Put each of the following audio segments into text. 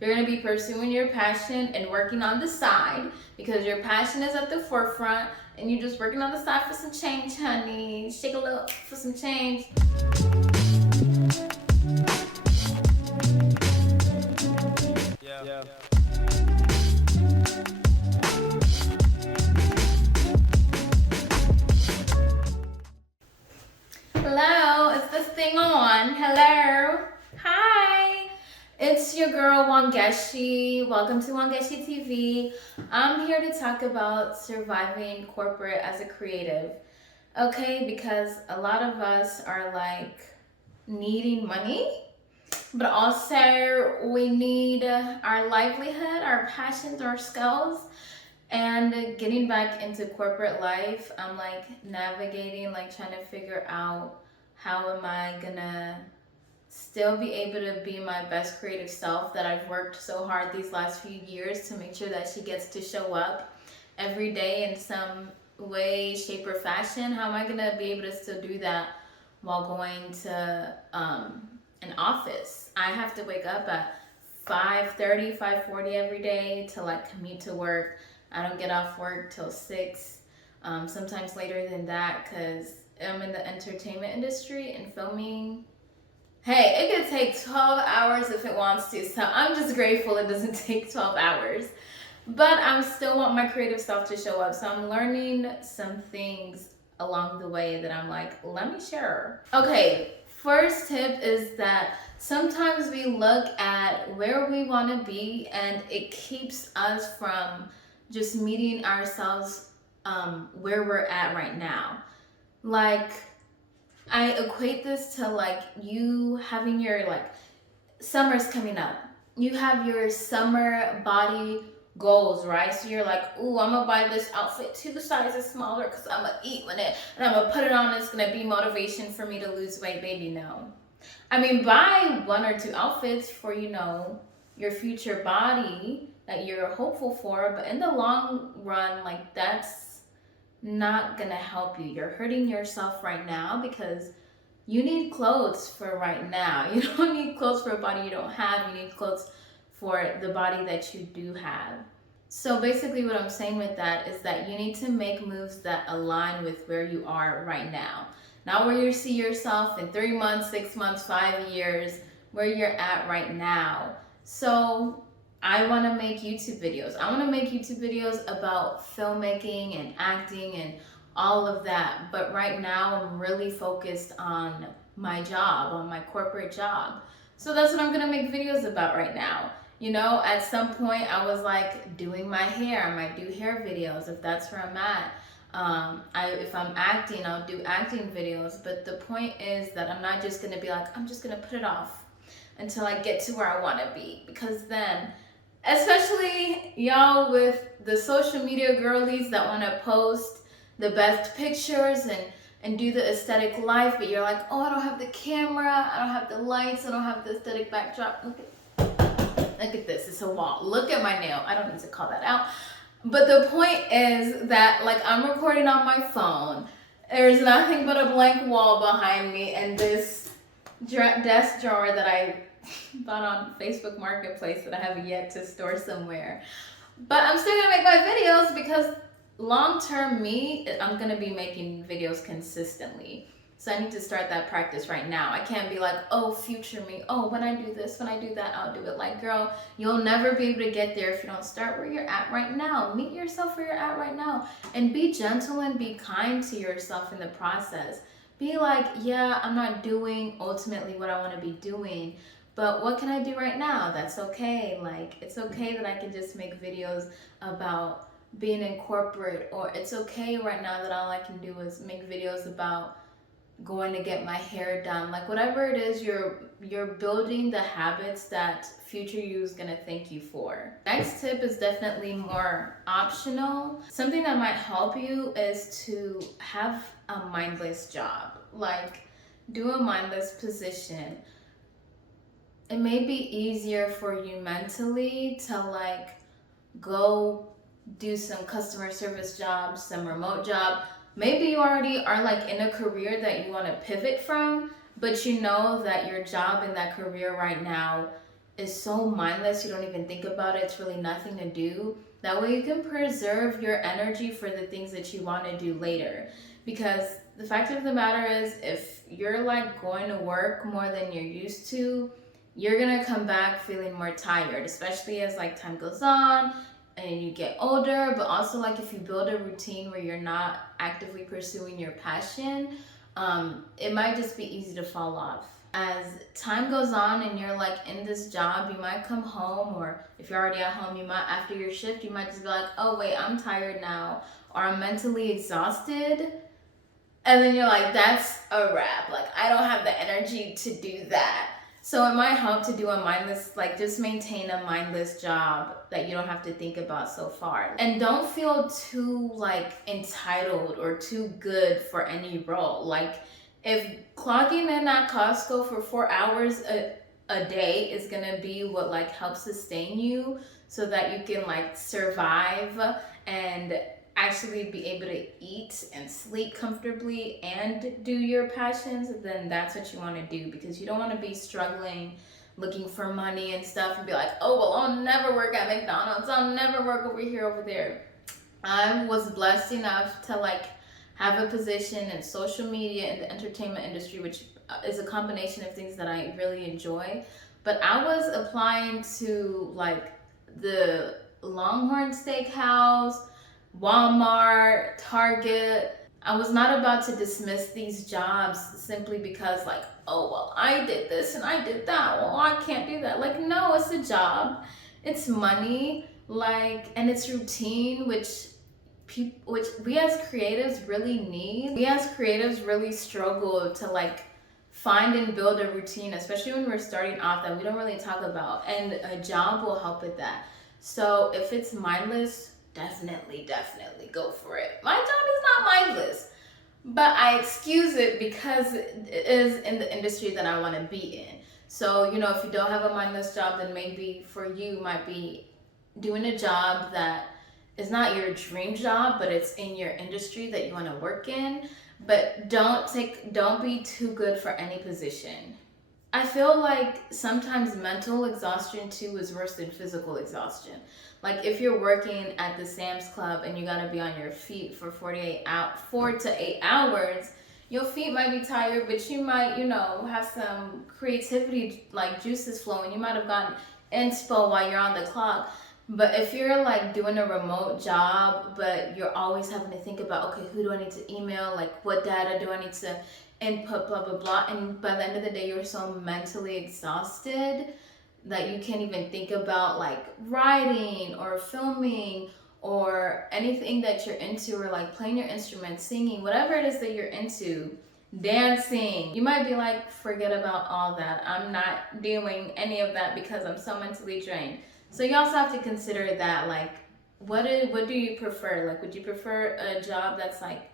You're going to be pursuing your passion and working on the side because your passion is at the forefront and you're just working on the side for some change, honey. Shake a little for some change. Yeah. Hello, is this thing on? Hello. Hi. It's your girl Wangeshi. Welcome to Wangeshi TV. I'm here to talk about surviving corporate as a creative. Okay, because a lot of us are like needing money, but also we need our livelihood, our passions, our skills. And getting back into corporate life, I'm like navigating, like trying to figure out how am I gonna still be able to be my best creative self that I've worked so hard these last few years to make sure that she gets to show up every day in some way, shape, or fashion. How am I gonna be able to still do that while going to an office? I have to wake up at 5:30, 5:40 every day to like commute to work. I don't get off work till 6, sometimes later than that because I'm in the entertainment industry and filming. Hey, it could take 12 hours if it wants to, so I'm just grateful it doesn't take 12 hours. But I still want my creative self to show up, so I'm learning some things along the way that I'm like, let me share. Okay, first tip is that sometimes we look at where we want to be and it keeps us from just meeting ourselves where we're at right now. Like, I equate this to like you having your like summer's coming up. You have your summer body goals, right? So you're like, ooh, I'm gonna buy this outfit 2 sizes smaller because I'm gonna eat with it and I'm gonna put it on. It's gonna be motivation for me to lose weight, baby. No. I mean, buy 1 or 2 outfits for, your future body that you're hopeful for, but in the long run, like that's not gonna help you. You're hurting yourself right now because you need clothes for right now. You don't need clothes for a body you don't have. You need clothes for the body that you do have. So basically what I'm saying with that is that you need to make moves that align with where you are right now. Not where you see yourself in 3 months, 6 months, 5 years, where you're at right now. So I want to make YouTube videos. I want to make YouTube videos about filmmaking and acting and all of that. But right now I'm really focused on my job, on my corporate job. So that's what I'm going to make videos about right now. At some point I was like doing my hair. I might do hair videos if that's where I'm at. If I'm acting, I'll do acting videos. But the point is that I'm not just going to be like, I'm just going to put it off until I get to where I want to be. Because then, especially y'all with the social media girlies that want to post the best pictures and do the aesthetic life, but you're like, oh, I don't have the camera, I don't have the lights, I don't have the aesthetic backdrop. Look at this, it's a wall. Look at my nail. I don't need to call that out. But the point is that like I'm recording on my phone. There's nothing but a blank wall behind me and this desk drawer that I bought on Facebook Marketplace that I have yet to store somewhere. But I'm still gonna make my videos because long-term me, I'm gonna be making videos consistently. So I need to start that practice right now. I can't be like, oh, future me, oh, when I do this, when I do that, I'll do it. Like, girl, you'll never be able to get there if you don't start where you're at right now. Meet yourself where you're at right now. And be gentle and be kind to yourself in the process. Be like, yeah, I'm not doing ultimately what I want to be doing, but what can I do right now? That's okay. Like, it's okay that I can just make videos about being in corporate, or it's okay right now that all I can do is make videos about going to get my hair done. Like, whatever it is, you're building the habits that future you is gonna thank you for. Next tip is definitely more optional. Something that might help you is to have a mindless job. Like, do a mindless position. It may be easier for you mentally to like go do some customer service jobs, some remote job. Maybe you already are like in a career that you want to pivot from, but you know that your job in that career right now is so mindless, you don't even think about it, it's really nothing to do. That way you can preserve your energy for the things that you want to do later. Because the fact of the matter is, if you're like going to work more than you're used to, you're gonna come back feeling more tired, especially as like time goes on and you get older. But also, like, if you build a routine where you're not actively pursuing your passion, it might just be easy to fall off. As time goes on and you're like in this job, you might come home, or if you're already at home, you might, after your shift, you might just be like, oh wait, I'm tired now, or I'm mentally exhausted. And then you're like, that's a wrap. Like, I don't have the energy to do that. So it might help to do a mindless, like, just maintain a mindless job that you don't have to think about so far. And don't feel too like entitled or too good for any role. Like, if clocking in at Costco for 4 hours a day is gonna be what like helps sustain you so that you can like survive and actually be able to eat and sleep comfortably and do your passions, then that's what you want to do, because you don't want to be struggling looking for money and stuff and be like, oh well, I'll never work at McDonald's, I'll never work over here, over there. I was blessed enough to like have a position in social media in the entertainment industry, which is a combination of things that I really enjoy. But I was applying to like the Longhorn Steakhouse, Walmart, Target. I was not about to dismiss these jobs simply because like, oh well, I did this and I did that, well I can't do that. Like, no, it's a job, it's money, like, and it's routine, which we as creatives really need. We as creatives really struggle to like find and build a routine, especially when we're starting off, that we don't really talk about, and a job will help with that. So if it's mindless, definitely go for it. My job is not mindless, but I excuse it because it is in the industry that I want to be in. So, you know, if you don't have a mindless job, then maybe for you might be doing a job that is not your dream job, but it's in your industry that you want to work in. But don't be too good for any position. I feel like sometimes mental exhaustion too is worse than physical exhaustion. Like, if you're working at the Sam's Club and you gotta be on your feet for 4 to 8 hours, your feet might be tired, but you might, you know, have some creativity like juices flowing. You might have gotten inspo while you're on the clock. But if you're like doing a remote job, but you're always having to think about, okay, who do I need to email? Like, what data do I need to input, blah, blah, blah. And by the end of the day, you're so mentally exhausted that you can't even think about like writing or filming or anything that you're into, or like playing your instrument, singing, whatever it is that you're into, dancing. You might be like, forget about all that. I'm not doing any of that because I'm so mentally drained. So you also have to consider that, like, what do you prefer? Like, would you prefer a job that's like,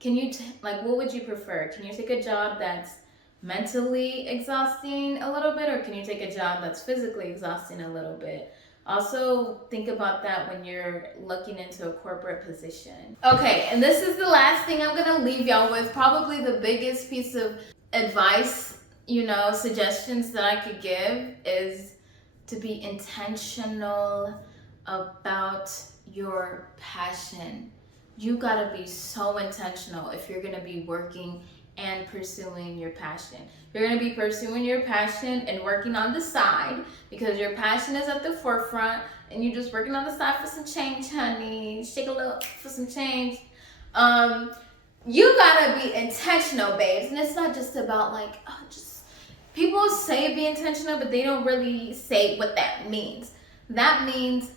what would you prefer? Can you take a job that's mentally exhausting a little bit, or can you take a job that's physically exhausting a little bit? Also think about that when you're looking into a corporate position. Okay, and this is the last thing I'm gonna leave y'all with, probably the biggest piece of advice, you know, suggestions that I could give is to be intentional about your passion. You gotta be so intentional if you're gonna be working and pursuing your passion. You're gonna be pursuing your passion and working on the side because your passion is at the forefront, and you're just working on the side for some change, honey. Shake a little for some change. You gotta be intentional, babes, and it's not just about like, oh, people say be intentional, but they don't really say what that means. That means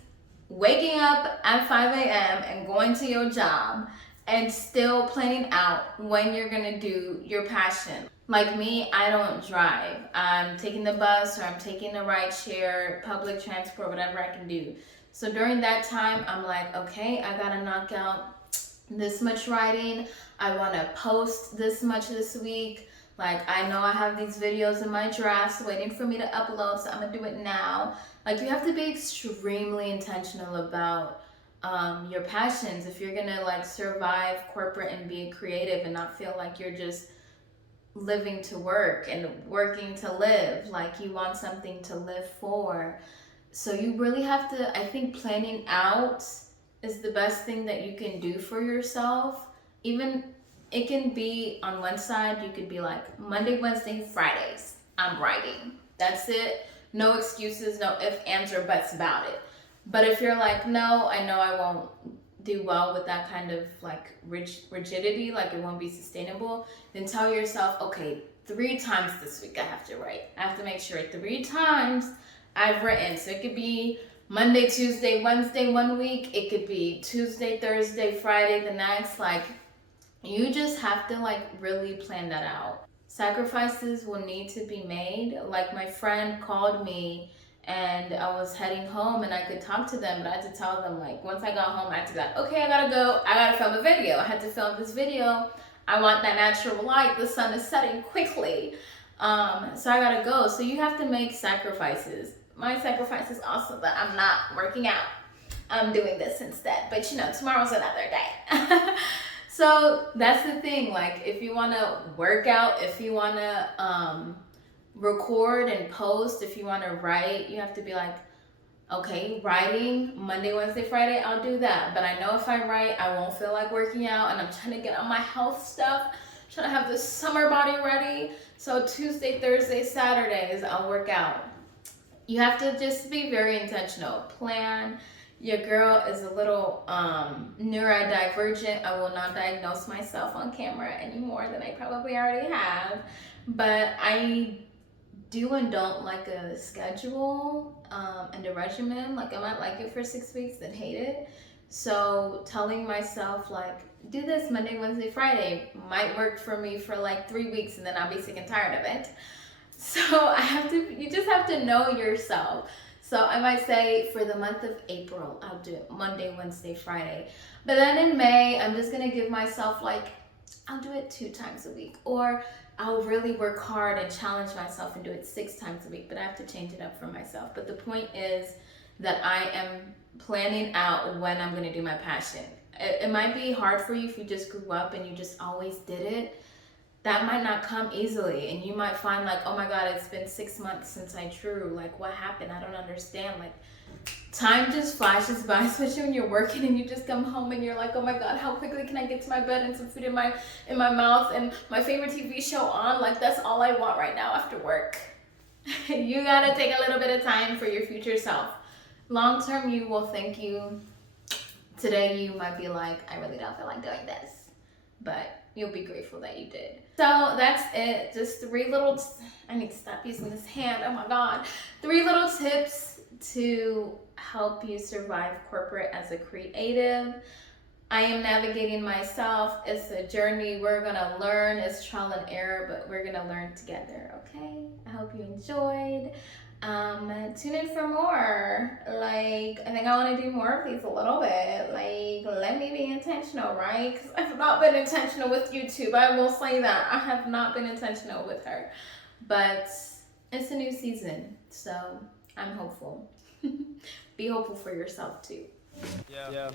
waking up at 5 a.m. and going to your job and still planning out when you're gonna do your passion. Like me, I don't drive. I'm taking the bus, or I'm taking a ride share, public transport, whatever I can do. So during that time, I'm like, okay, I gotta knock out this much writing. I wanna post this much this week. Like, I know I have these videos in my drafts waiting for me to upload, so I'm gonna do it now. Like, you have to be extremely intentional about your passions if you're gonna like survive corporate and be creative and not feel like you're just living to work and working to live. Like you want something to live for. So you really have to, I think planning out is the best thing that you can do for yourself. Even it can be on one side, you could be like Monday, Wednesday, Fridays, I'm writing. That's it. No excuses, no ifs, ands, or buts about it. But if you're like, no, I know I won't do well with that kind of like rigidity, like it won't be sustainable, then tell yourself, okay, 3 times this week I have to write. I have to make sure 3 times I've written. So it could be Monday, Tuesday, Wednesday one week. It could be Tuesday, Thursday, Friday the next. Like you just have to like really plan that out. Sacrifices will need to be made. Like my friend called me and I was heading home and I could talk to them, but I had to tell them like once I got home, I had to be like, okay, I gotta go. I gotta film a video. I had to film this video. I want that natural light. The sun is setting quickly. So I gotta go. So you have to make sacrifices. My sacrifice is also that I'm not working out. I'm doing this instead. But you know, tomorrow's another day. So that's the thing. Like if you wanna work out, if you wanna record and post, if you wanna write, you have to be like, okay, writing Monday, Wednesday, Friday, I'll do that. But I know if I write, I won't feel like working out, and I'm trying to get on my health stuff, trying to have this summer body ready. So Tuesday, Thursday, Saturdays, I'll work out. You have to just be very intentional. Plan. Your girl is a little neurodivergent. I will not diagnose myself on camera any more than I probably already have. But I do and don't like a schedule and a regimen. Like I might like it for 6 weeks, then hate it. So telling myself like, do this Monday, Wednesday, Friday might work for me for like 3 weeks, and then I'll be sick and tired of it. So you just have to know yourself. So I might say for the month of April, I'll do it Monday, Wednesday, Friday. But then in May, I'm just gonna give myself like, I'll do it 2 times a week. Or I'll really work hard and challenge myself and do it 6 times a week. But I have to change it up for myself. But the point is that I am planning out when I'm gonna do my passion. It might be hard for you if you just grew up and you just always did it. That might not come easily, and you might find like, oh my God, it's been 6 months since I drew. Like, what happened? I don't understand. Like, time just flashes by, especially when you're working and you just come home and you're like, oh my God, how quickly can I get to my bed and some food in my mouth and my favorite TV show on? Like, that's all I want right now after work. You gotta take a little bit of time for your future self. Long term, you will thank you. Today, you might be like, I really don't feel like doing this, but you'll be grateful that you did. So that's it. Just 3 little, I need to stop using this hand. Oh my God. 3 little tips to help you survive corporate as a creative. I am navigating myself. It's a journey. We're gonna learn. It's trial and error, but we're gonna learn together, okay? I hope you enjoyed. Tune in for more. Like, I think I want to do more of these a little bit. Like, let me be intentional, right? Because I've not been intentional with YouTube. I will say that. I have not been intentional with her. But it's a new season, so I'm hopeful. Be hopeful for yourself, too. Yeah.